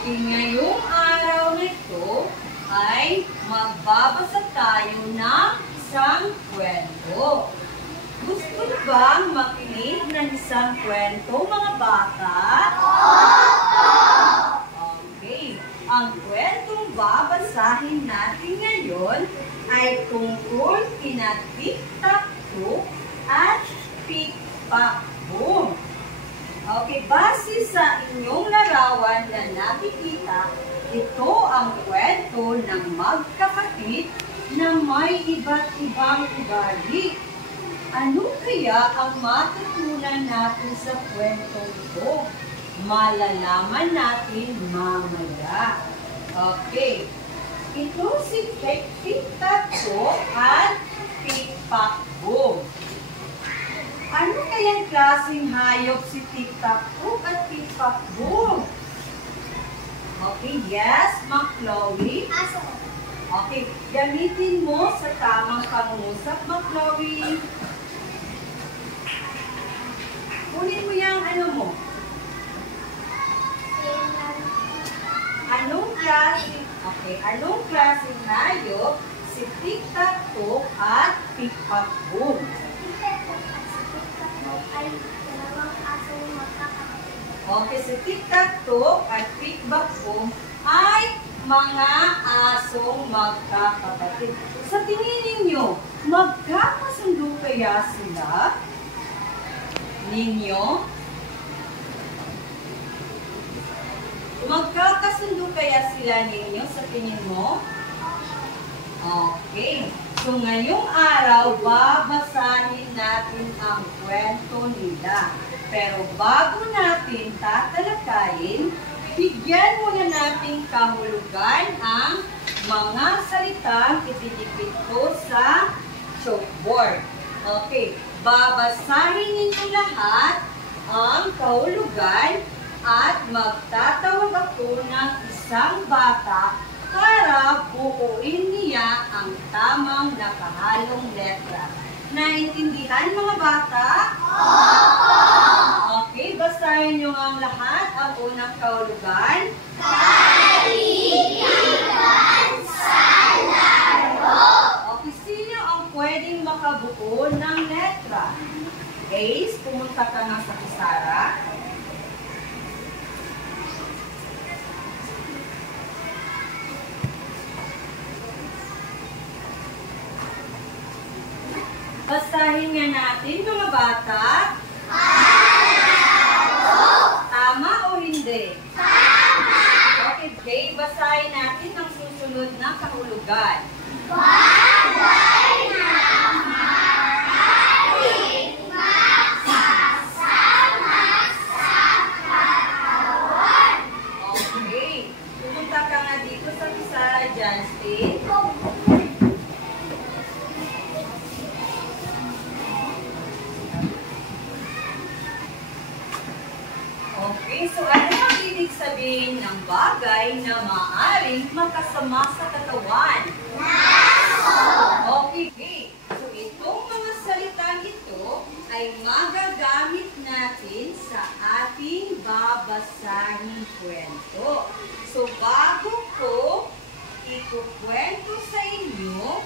Okay, ngayong araw na ito ay magbabasa tayo ng isang kwento. Gusto bang makinig ng isang kwento, mga bata? Okay, ang kwentong babasahin natin ngayon ay tungkol kina Tik-Tak-Tok at Tik-Pak-Boom. Okay, base sa inyong larawan na nakikita, ito ang kwento ng magkakapatid na may iba't ibang ugali. Ano kaya ang matutunan natin sa kwentong ito? Malalaman natin mamaya. Okay, ito si Tik-Tak-Tok at Tik-Pak-Boom. Ano kayang klaseng hayop si Tik-Tak-Tok at Tik-Pak-Boom? Okay, yes, Chloe. Aso. Okay, gamitin mo sa tamang pangusap, Chloe. Kunin mo yung ano mo. Anong klaseng, anong klaseng hayop si Tik-Tak-Tok at Tik-Pak-Boom? Okay, si Tik-Tak-Tok at Tik-Pak-Boom ay mga asong magkakapatid. Sa tingin ninyo, magkakasundo kaya sila? Ninyo? Magkakasundo kaya sila ninyo sa tingin mo? Okay. So, ngayong araw, babasahin natin ang kwento nila. Pero bago natin tatalakayin, bigyan muna natin kahulugan ang mga salitang itidikit ko sa chalkboard. Okay. Babasahin ninyo lahat ang kahulugan at magtatawag ako ng isang bata para buuin niya ang tamang nakahalong letra. Naintindihan, mga bata? Okay, basahin nyo ang lahat. Ang unang kahulugan. Kaibigan sa laro. Okay, sino ang pwedeng makabuo ng letra? Ace, pumunta ka nga sa kusara. Basahin nga natin, mga bata. Tama o hindi? Tama. Okay, Jay, basahin natin ang susunod na kahulugan. Bagay na maaaring magsasama sa katawan. Okay. Pumunta ka nga dito sa kusara, Justin. Okay, so ano ang ibig sabihin ng bagay na maaaring makasama sa katawan? Okay, so itong mga salitang ito ay magagamit natin sa ating babasahing kwento. So bago ko ikukwento sa inyo,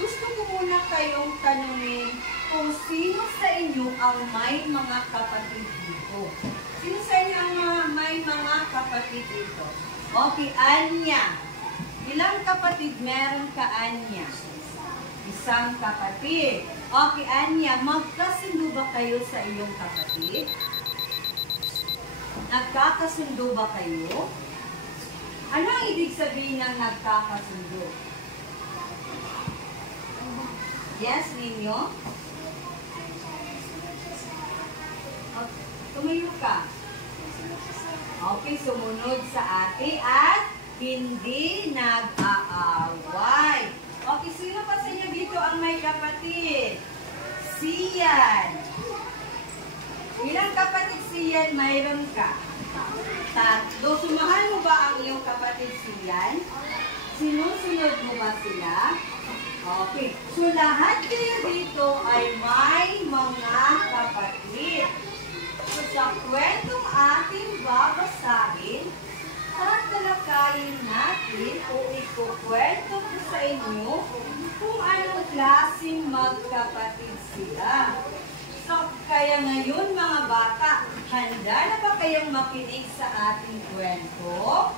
gusto ko muna kayong tanungin kung sino sa inyo ang may mga kapatid dito. Sino sa inyo ang may mga kapatid dito? Okay, Anya. Ilang kapatid meron ka, Anya? Isang kapatid. Okay, Anya, magkasundo ba kayo sa iyong kapatid? Nagkakasundo ba kayo? Ano ang ibig sabihin ng nagkakasundo? Yes, ninyo? Okay, tumayo ka. Okay, sumunod sa ate at hindi nag-aaway. Okay, sino pa sa inyo dito ang may kapatid? Sian. Ilang kapatid Sian mayroon ka? 3. Sumahan mo ba ang iyong kapatid Sian? Sinusunod mo ba sila? Okay. So, lahat kayo dito ay may mga kapatid. So, sa kwentong ating babasahin, natin o ikukwento ko sa inyo kung anong klaseng magkapatid sila. So, kaya ngayon mga bata, handa na ba kayong makinig sa ating kwento? Opo!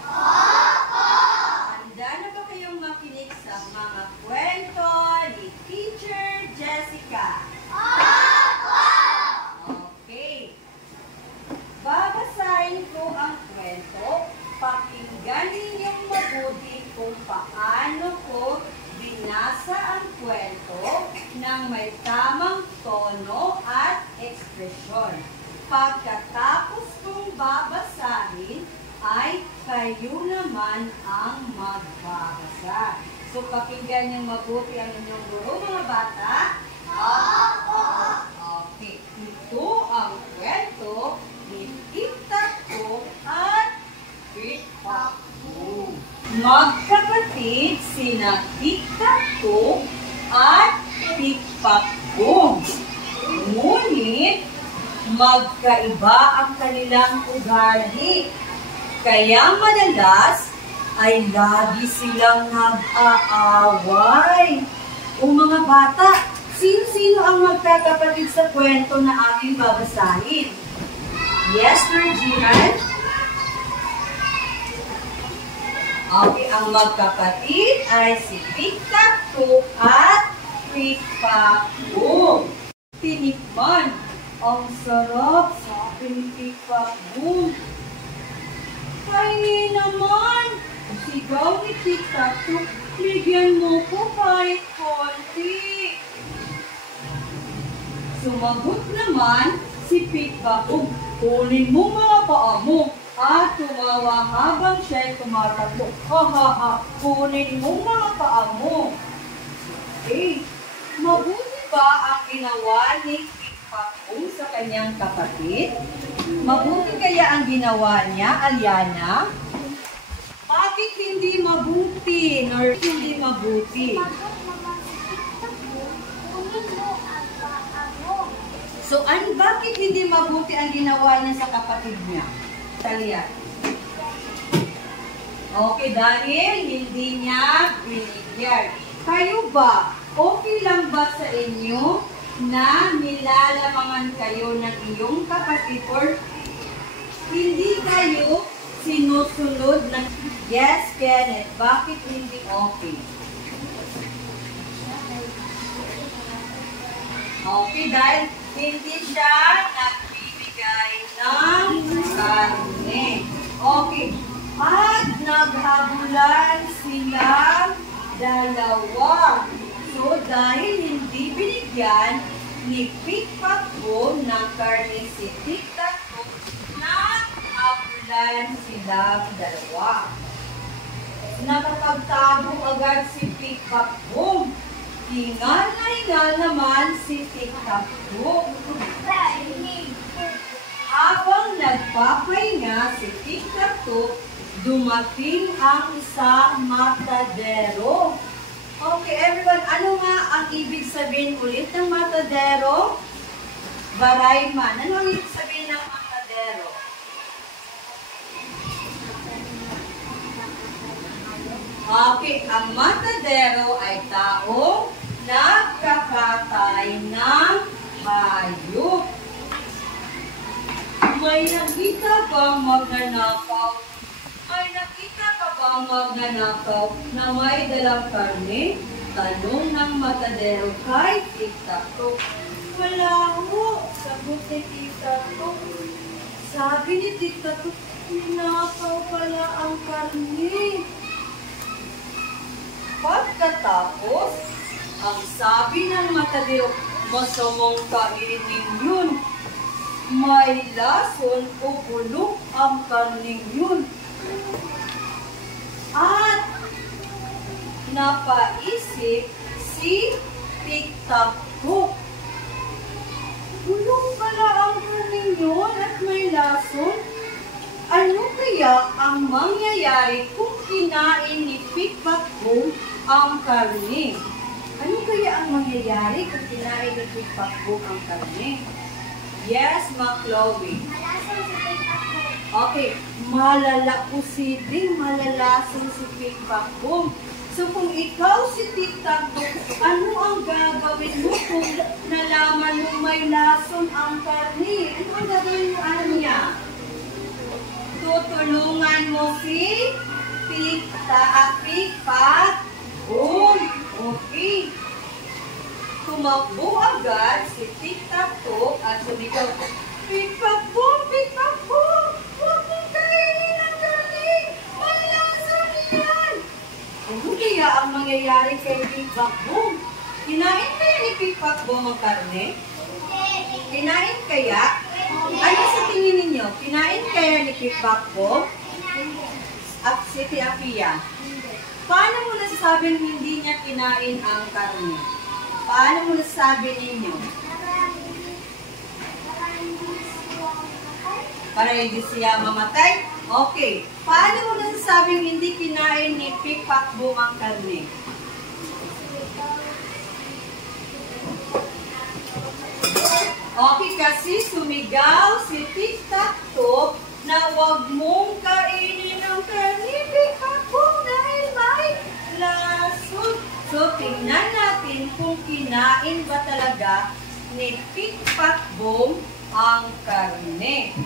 Handa na ba kayong makinig sa mga kwento ni Teacher Jessica? Opo! Okay. Babasahin ko ang kwento. Pakinggan ninyong mabuti kung paano ko binasa ang kwento ng may tamang tono at ekspresyon. Pagkatapos kong babasahin, ay kayo naman ang magbabasa. So, pakinggan niyong mabuti ang inyong guro, mga bata. Opo! Okay. Ito ang kwento ni Tita ko at Tita ko. Magkapatid sina Tita ko at Tita ko. Ngunit, magkaiba ang kanilang ugali. Kaya madalas ay lagi silang nag-aaway. O mga bata, sino-sino ang magkakapatid sa kwento na aking babasahin? Yes, Georgian? Okay, ang magkapatid ay si Tita ko at Tita ko. Tinikman. Ang sarap, sabi ni Tita ko. Kainin naman. Sigaw ni Tita ko, bigyan mo ko kahit konti. Sumagot naman si Tita ko, kunin mo mga paa mo. At tumawa habang siya'y tumatakbo. Ha, kunin mo mga paa mo. Eh, mabuti ba ang ginawa ni Tita ko sa kanyang kapatid? Mabuti kaya ang ginawa niya, Aliana? Bakit hindi mabuti? Nor hindi mabuti? So, bakit hindi mabuti ang ginawa niya sa kapatid niya? Talia. Okay, dahil hindi niya binigyan. Kayo ba, okay lang ba sa inyo na nilalamangan kayo ng iyong kapatid or hindi kayo sinusunod ng yes, Kenneth? Bakit hindi okay? Okay, dahil hindi siya nagbibigay ng karne. Okay. At naghabulan silang dalawa. So, dahil hindi binigyan ni Tita ko ng karne si Tita ko, naghabulan silang dalawa. Nakapagtago agad si Tita ko. Hingal naman si Tita ko. Habang nagpapahinga si Tita ko, dumating ang isang matadero. Okay, everyone, ano nga ang ibig sabihin ulit ng matadero? Barayman. Ano ang ibig sabihin ng matadero? Okay, ang matadero ay tao nagkakatay ng hayop. May nakita bang magnanakaw? May nakita ka bang magnanakaw na may dalang karne? Tanong ng matadero kay Tita ko. Wala ho, sagot ni Tita ko. Sabi ni Tita ko, ninakaw pala ang karne. Pagkatapos, ang sabi ng matadero, masamang kainin yun. May lason o bulok ang karning yun. At napaisip si Tita ko. Bulok pala ang karning yun at may lason? Ano kaya ang mangyayari kung kinain ni Tita ko ang karne? Ano kaya ang mangyayari kung kinain ni Tita ko ang karne? Yes, Ma Chloe. Malason si Tita ko. Okay, malalapusiding, malalason si Pickpackboom. So kung ikaw si Tiktakbo, ano ang gagawin mo kung nalaman mo may lason ang karne? Ano ang gagawin mo, Anya? Tutulungan mo si Pickpackboom. Okay. Tumakbo agad si Tiktakbo at sumigaw, Pickpackboom! Pickpackboom! Huwag mong kainin ang karne! Malason yan! Ano kaya ang mangyayari kay Pickpackboom? Kinain kaya ni Pickpackboom ang karne? Kinain kaya? Ano sa tingin ninyo? Kinain kaya ni Pickpackboom? At si Tiapia? Paano mo nasasabing hindi niya kinain ang karne? Paano mo nasasabi ninyo? Para hindi siya mamatay? Okay. Paano mo nasasabing hindi kinain ni Pickpackboom ang karne? Okay, kasi sumigaw si Tiktakbo na huwag mong kainin ang karne, Pickpackboom, dahil may lason. So, tingnan natin kung kinain ba talaga ni Pickpackboom ang karne.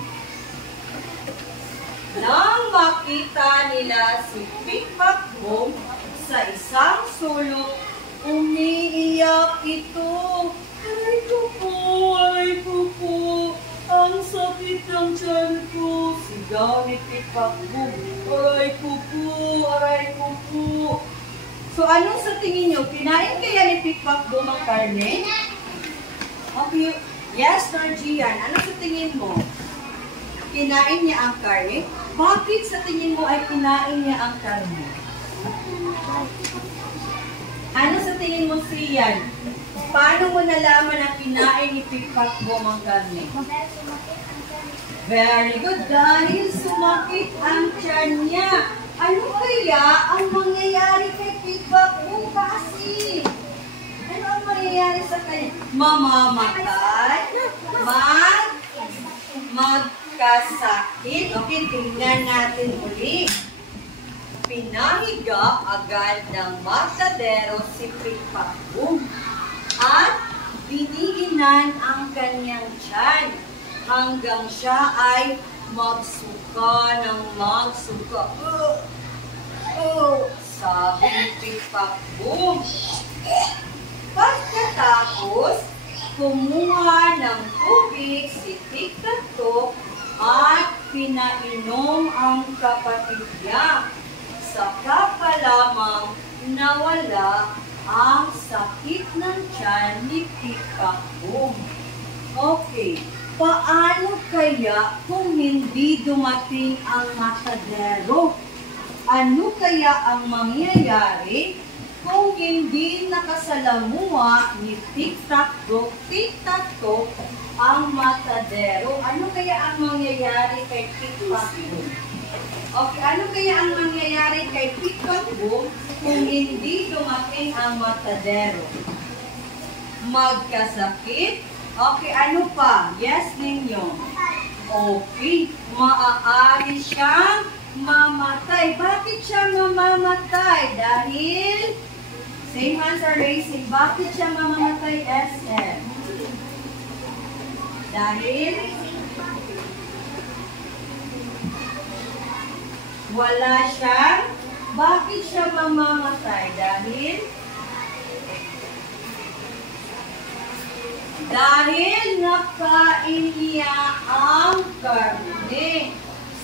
Nang makita nila si Pickpackboom sa isang sulok, umiiyak ito. Aray ko po, ang sakit ng tiyan ko. Sigaw ni Pickpackboom, aray ko po. So, anong sa tingin nyo? Kinain kaya ni Pickpackboom ang karne? Okay. Yes, Norgian. Ano sa tingin mo? Kinain niya ang karne? Bakit sa tingin mo ay kinain niya ang karne? Ano sa tingin mo, Sian? Paano mo nalaman na kinain ni Pickpackboom ang karne? Very good. Dahil sumakit ang tiyan niya. Ano kaya ang mangyayari kay Pickpackboom kasi? Ano ang mangyayari sa kanya? Mamamatay? Magkasakit? Okay, tingnan natin uli. Pinahiga agad ng matadero si Pickpackboom at biniginan ang kanyang tiyan hanggang siya ay magsuka ng magsuka. Sabi ni Pickpackboom. Pagkatapos, kumuha ng tubig si Tiktakbo at pinainom ang kapatid niya. Saka pa lamang nawala ang sakit ng tiyan ni Pickpackboom. Okay, paano kaya kung hindi dumating ang matadero? Ano kaya ang mangyayari kung hindi nakasalamuha ni Tiktakbo ang matadero? Ano kaya ang mangyayari kay Pickpackboom? Okay, ano kaya ang mangyayari kay Pickpackboom kung hindi dumating ang matadero? Magkasakit? Okay, ano pa? Yes ninyo. Okay, maaari siyang mamatay. Bakit siya mamamatay? Dahil, same answer racing. Bakit siya mamamatay, SM? Dahil, wala siyang, bakit siya mamamatay? Dahil nakain niya ang karne.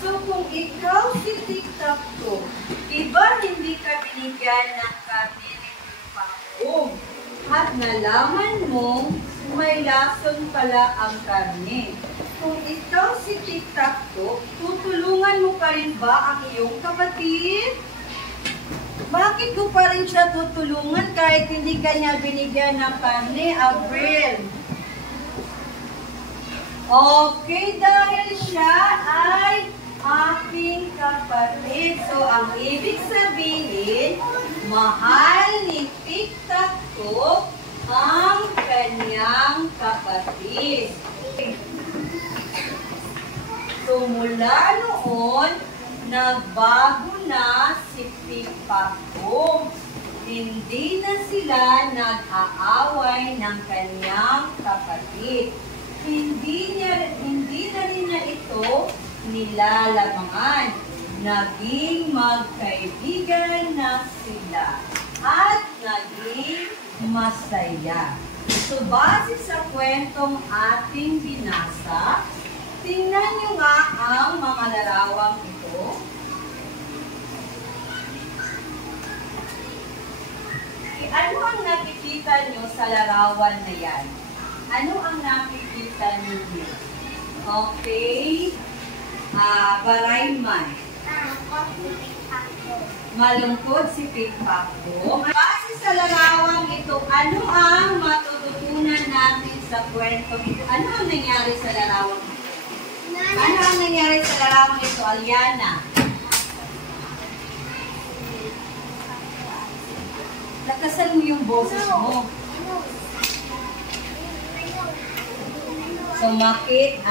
So, kung ikaw si Tiktakbo, iba hindi ka binigyan ng karne ni Pickpackboom at nalaman mong may lason pala ang karne. Kung ikaw si Tiktakbo, tutulungan mo pa rin ba ang iyong kapatid? Bakit ko pa rin siya tutulungan kahit hindi kanya binigyan ng karne, Avril? Okay, dahil siya ay aking kapatid. So, ang ibig sabihin, mahal ni Tiktakbo ang kanyang kapatid. So mula noon, nagbago na si Pipagong. Hindi na sila nag-aaway ng kanyang kapatid. Hindi na rin na ito nilalamangan. Naging magkaibigan na sila at naging masaya. So base sa kwentong ating binasa, tingnan nyo nga ang mga larawang ito. Ano ang nakikita nyo sa larawan na yan? Ano ang nakikita ninyo? Okay. Barayman. Malungkot si Pipagong. Base sa larawang ito, ano ang matututunan natin sa kwento ito? Ano ang nangyari sa larawang ito? Ano ang nangyari sa larawang ito, Aliana? Lakasan mo yung boses mo. Sumakit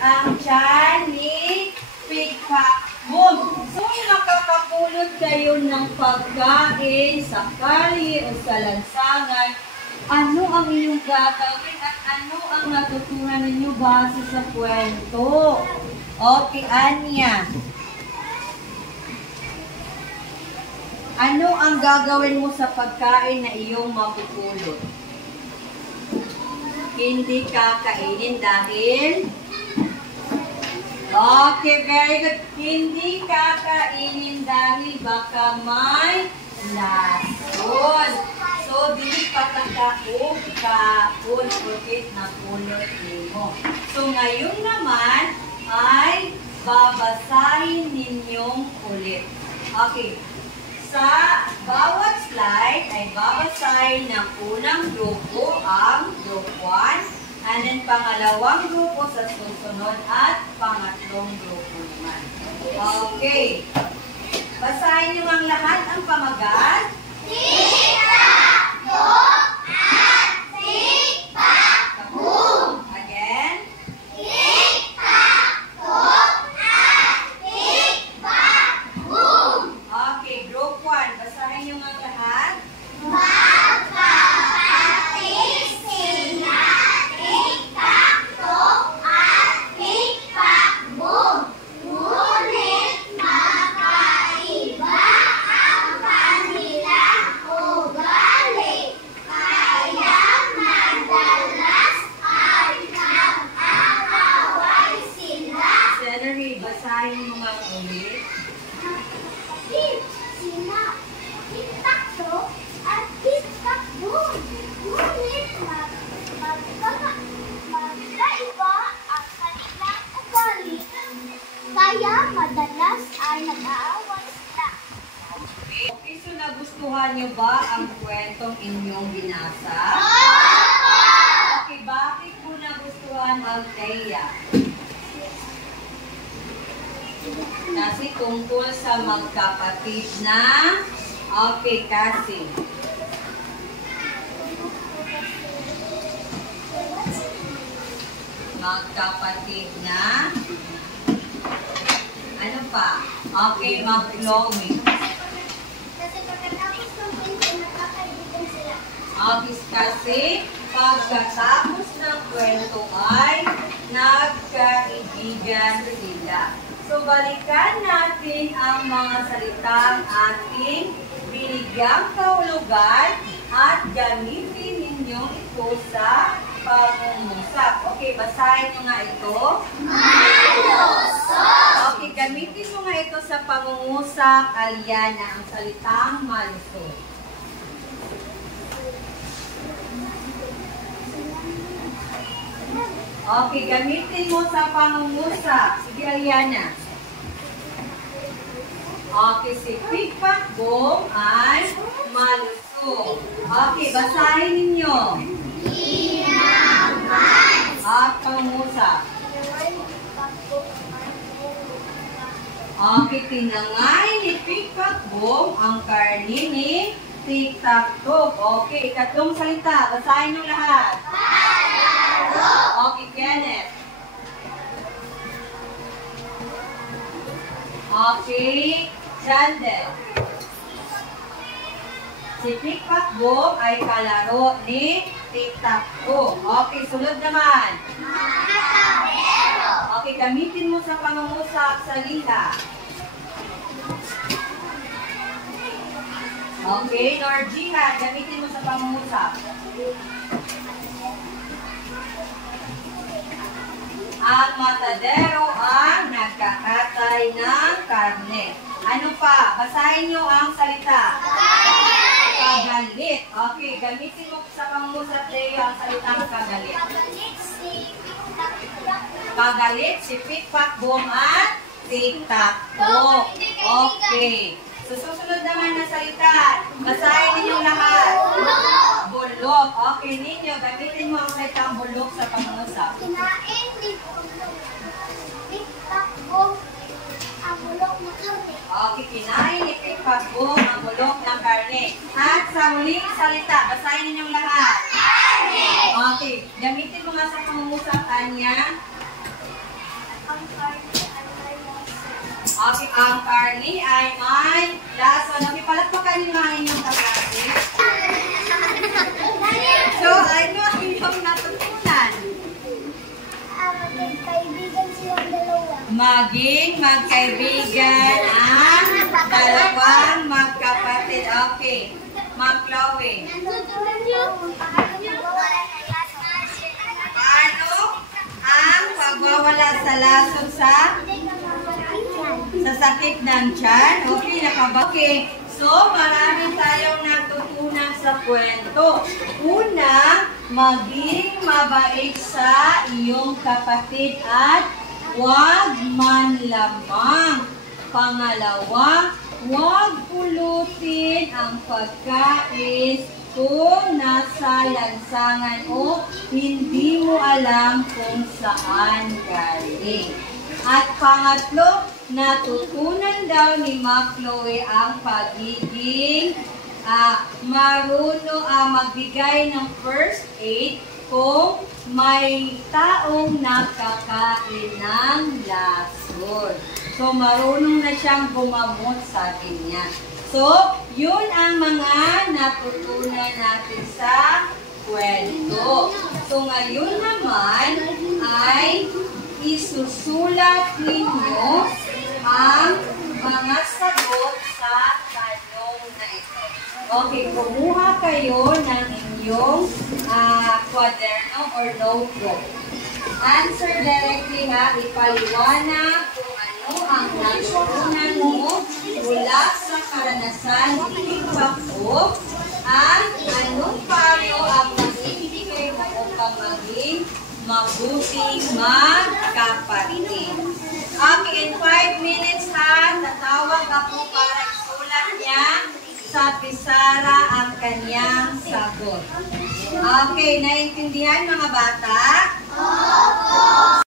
ang tiyan ni Pipagong. So, makakapulot kayo ng pagkain sa kali o sa lansangan. Ano ang inyong gagawin at ano ang natutunan ninyo base sa kwento? Okay, Anya. Ano ang gagawin mo sa pagkain na iyong mapupulot? Hindi kakainin dahil? Okay, very good. Hindi kakainin dahil baka may lason. So, dili patagkaog kaon porque napulot mo. So, ngayon naman ay babasahin ninyong ulit. Okay. Sa bawat slide ay babasahin ng unang grupo ang group 1, and then pangalawang grupo sa susunod at pangatlong grupo naman. Okay. Basahin niyo ang lahat ang pamagat. Pipagong at Pipagong. Again. Pipagong at Pipagong. Okay, group 1. Basahin niyo ang lahat. Magkapatid sila, Pipagong at Pipagong. Ngunit magkaiba ang kanilang ugali. Kaya madalas ay nag-aaway sila. Celery, basahin niyo nga ulit. Sila, Pipagong at Pipagong. Ngunit magkaiba ang kanilang ugali. Kaya madalas ay nag-aaway sila. Okay, so nagustuhan niyo ba ang kwentong inyong binasa? Okay, bakit po nagustuhan ang Thea? Kasi tungkol sa magkapatid na, okay, kasi. Magkapatid na, ano pa? Okay, mag-flowing. Kasi pagkatapos ng kwento, nakakaibigan sila. Kasi pagkatapos ng kwento ay nagkaibigan sila. So, balikan natin ang mga salitang ating binigyang kahulugan at gamitin ninyo ito sa pangungusap. Okay, basahin nyo nga ito. Malusog. Okay, gamitin mo nga ito sa pangungusap, Aliana, ang salitang malusog. Okay, gamitin mo sa pangungusap. Sige, Aliana. Okay, si Pipagong ay malusog. Okay, basahin ninyo. Inaman. At pangungusap. Okay, tinangay ni Pipagong ang karni ni Tiktak-tok. Okay, ikatlong salita. Basahin nyo lahat. Palaro. Okay, Kenneth. Okay, Jandel. Si Tikpak-Boom ay kalaro ni Tic-Tac-Toe. Okay, sunod naman. Okay, gamitin mo sa pangungusap sa lila. Okay, Norgina, gamitin mo sa pangungusap. Ang matadero ang nagkakatay ng karne. Ano pa? Basahin niyo ang salita. Kagalit. Okay, gamitin mo sa pangungusap Leo ang salitang kagalit. Kagalit si Tikpak-Boom at Tic-Tac-Toe. Okay. So, susunod naman na salita. Basahin ninyo lahat. Bulok. Okay, ninyo. Gamitin mo ang salitang bulok sa pangungusap. Kinain ni Tikpak-Boom ang bulok na karne. Okay, kinain ni Tikpak-Boom ang bulok ng karne. At sa huling salita, basahin ninyong lahat. Okay, gamitin mo nga sa pangungusap, Anya. Ang karne ay may lasa. Okay, ang karne ay may lasa. Nakipalakpakan yung mga inyong kaklase. So, ano ang inyong natutunan? Maging kaibigan silang dalawa. Maging magkaibigan ang dalawang magkapatid. Okay. Ma'am Chloe. Natutunan niyo paano magwawala ng lasa. Paano ang pagwawala sa lason sa sakit ng tiyan? Okay, okay. So, marami tayong natutunan sa kwento. Una, maging mabait sa iyong kapatid at huwag manlamang. Pangalawa, huwag pulutin ang pagkain kung nasa lansangan o hindi mo alam kung saan galing. At pangatlo, natutunan daw ni Ma Chloe ang pagiging marunong magbigay ng first aid kung may taong nakakain ng lason. So, marunong na siyang gumamot, sabi niya. So, yun ang mga natutunan natin sa kwento. So, ngayon naman ay isusulat ninyo ang mga sagot sa tanong na ito. Okay, kumuha kayo ng inyong kwaderno or notebook. Answer directly ha, ipaliwanag kung ano ang natutunan mo mula sa karanasan ni Tikpak-Boom at anong payo ang magbibigay mo upang maging mabuting magkapatid. Okay, in 5 minutes ha, tatawag ako para isulat niya sa pisara ang kanyang sagot. Okay, naintindihan mga bata? Opo!